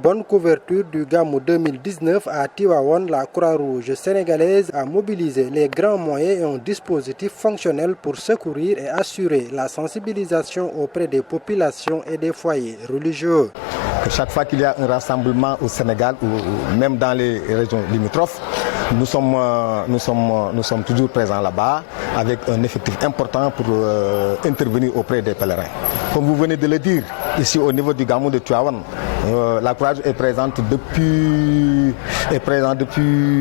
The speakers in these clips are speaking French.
bonne couverture du Gamou 2019 à Tivaouane, la Croix-Rouge sénégalaise a mobilisé les grands moyens et un dispositif fonctionnel pour secourir et assurer la sensibilisation auprès des populations et des foyers religieux. Chaque fois qu'il y a un rassemblement au Sénégal ou même dans les régions limitrophes, nous sommes toujours présents là-bas avec un effectif important pour intervenir auprès des pèlerins. Comme vous venez de le dire, ici au niveau du Gamou de Tivaouane, la Croix-Rouge est présente depuis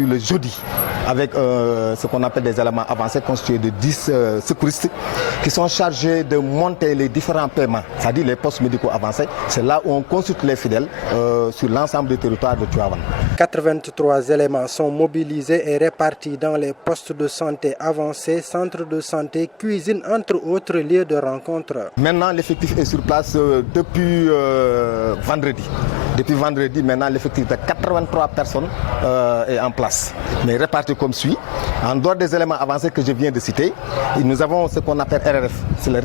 le jeudi avec ce qu'on appelle des éléments avancés constitués de 10 secouristes qui sont chargés de monter les différents paiements, c'est-à-dire les postes médicaux avancés. C'est là où on consulte les fidèles sur l'ensemble du territoire de Tivaouane. 83 éléments sont mobilisés et répartis dans les postes de santé avancés, centres de santé, cuisine, entre autres lieux de rencontre. Maintenant, l'effectif est sur place depuis vendredi. Depuis vendredi, maintenant, l'effectif de 83 personnes est en place, mais répartis comme suit. En dehors des éléments avancés que je viens de citer, nous avons ce qu'on appelle RRF, c'est le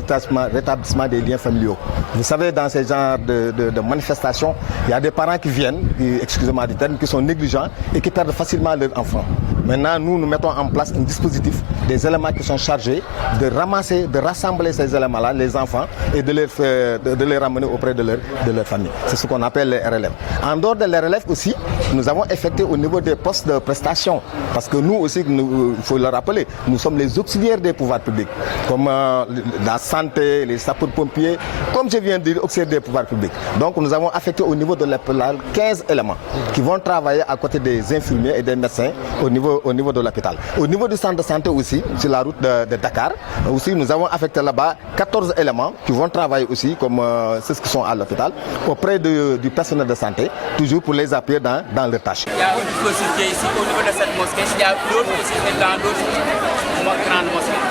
rétablissement des liens familiaux. Vous savez, dans ces genres de manifestations, il y a des parents qui viennent, excusez-moi du terme, qui sont négligents et qui perdent facilement leurs enfants. Maintenant, nous mettons en place un dispositif, des éléments qui sont chargés de ramasser, de rassembler ces éléments-là, les enfants, et de les ramener auprès de leur famille. C'est ce qu'on appelle les RLF. En dehors de les RLF aussi, nous avons effectué au niveau des postes de prestation, parce que nous aussi, il faut le rappeler, nous sommes les auxiliaires des pouvoirs publics, comme la santé, les sapeurs-pompiers, comme je viens de dire, auxiliaires des pouvoirs publics. Donc nous avons affecté au niveau de l'hôpital 15 éléments qui vont travailler à côté des infirmiers et des médecins au niveau de l'hôpital. Au niveau du centre de santé aussi, sur la route de Dakar, aussi nous avons affecté là-bas 14 éléments qui vont travailler aussi comme ceux qui sont à l'hôpital, auprès du personnel de santé, toujours pour les appuyer dans leurs tâches. Il y a un dispositif qui est ici au niveau de cette mosquée, il y a d'autres aussi dans d'autres grandes mosquées.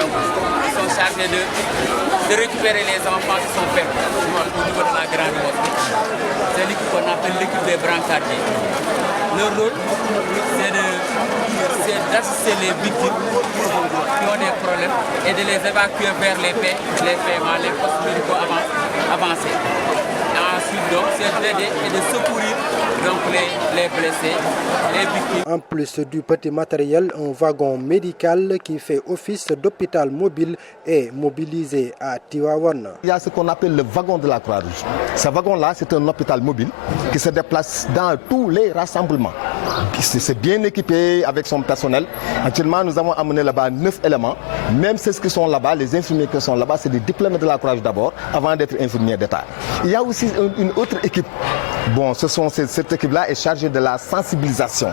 Donc, ils sont chargés de récupérer les enfants qui sont perdus au niveau de la grande mosquée. C'est l'équipe qu'on appelle l'équipe des brancardiers. Leur rôle, c'est d'assister les victimes qui ont des problèmes et de les évacuer vers les paiements, les postes médicaux avancés. Ensuite, donc, c'est d'aider et de secourir donc, les blessés, les victimes. En plus du petit matériel, un wagon médical qui fait office d'hôpital mobile est mobilisé à Tivaouane. Il y a ce qu'on appelle le wagon de la Croix-Rouge. Ce wagon-là, c'est un hôpital mobile qui se déplace dans tous les rassemblements. C'est bien équipé avec son personnel. Actuellement, nous avons amené là-bas 9 éléments. Même ceux qui sont là-bas, les infirmiers qui sont là-bas, c'est des diplômés de la Croix-Rouge d'abord, avant d'être infirmiers d'État. Il y a aussi une autre équipe. Bon, cette équipe-là est chargée de la sensibilisation.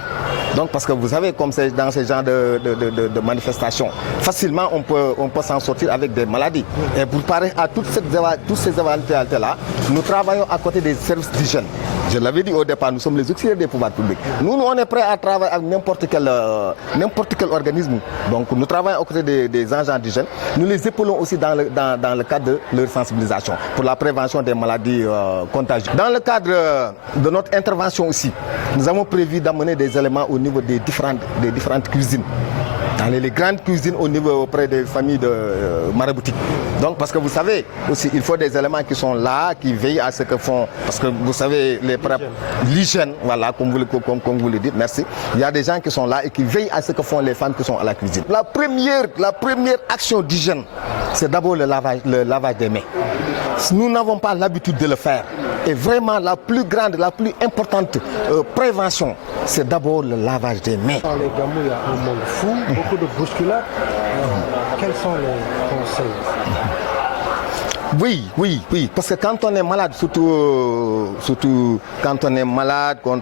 Donc, parce que vous savez, comme c'est dans ce genre de manifestations, facilement on peut s'en sortir avec des maladies. Et pour parer à toutes ces éventualités-là, nous travaillons à côté des services d'hygiène. Je l'avais dit au départ, nous sommes les auxiliaires des pouvoirs publics. Nous, on est prêts à travailler avec n'importe quel organisme. Donc, nous travaillons à côté des agents d'hygiène. Nous les épaulons aussi dans le cadre de leur sensibilisation pour la prévention des maladies contagieuses. Dans le cadre de notre intervention aussi, nous avons prévu d'amener des éléments au niveau des différentes cuisines. Dans les grandes cuisines au niveau auprès des familles de maraboutiques. Donc parce que vous savez aussi, il faut des éléments qui sont là, qui veillent à ce que font, parce que vous savez, l'hygiène, voilà, comme vous le dites, merci. Il y a des gens qui sont là et qui veillent à ce que font les femmes qui sont à la cuisine. La première action d'hygiène, c'est d'abord le lavage des mains. Nous n'avons pas l'habitude de le faire. Et vraiment, la plus grande, la plus importante prévention, c'est d'abord le lavage des mains. Dans les Gamou, il y a un monde fou, beaucoup de bousculades. Quels sont les conseils? Oui, parce que quand on est malade, surtout quand on est malade, quand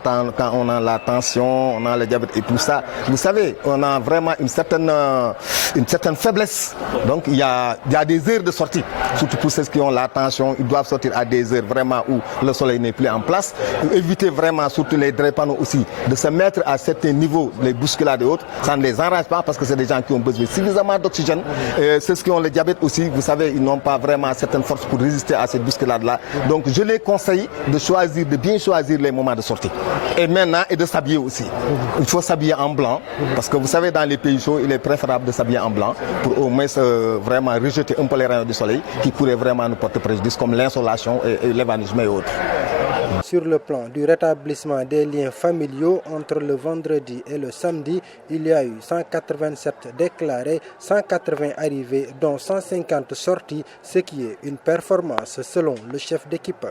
on a la tension, on a le diabète et tout ça, vous savez, on a vraiment une certaine faiblesse. Donc il y a des heures de sortie, surtout pour ceux qui ont la tension, ils doivent sortir à des heures vraiment où le soleil n'est plus en place. Éviter vraiment, surtout les drépano aussi, de se mettre à certains niveaux, les bousculades et autres, ça ne les enrage pas parce que c'est des gens qui ont besoin suffisamment d'oxygène. Ceux qui ont le diabète aussi, vous savez, ils n'ont pas vraiment certaines forces pour résister à cette bousculade-là. Donc je les conseille de bien choisir les moments de sortie. Et maintenant, et de s'habiller aussi. Il faut s'habiller en blanc, parce que vous savez, dans les pays chauds, il est préférable de s'habiller en blanc pour au moins vraiment rejeter un peu les rayons du soleil qui pourraient vraiment nous porter préjudice, comme l'insolation et l'évanouissement et autres. Sur le plan du rétablissement des liens familiaux entre le vendredi et le samedi, il y a eu 187 déclarés, 180 arrivées, dont 150 sorties, ce qui est une performance selon le chef d'équipe.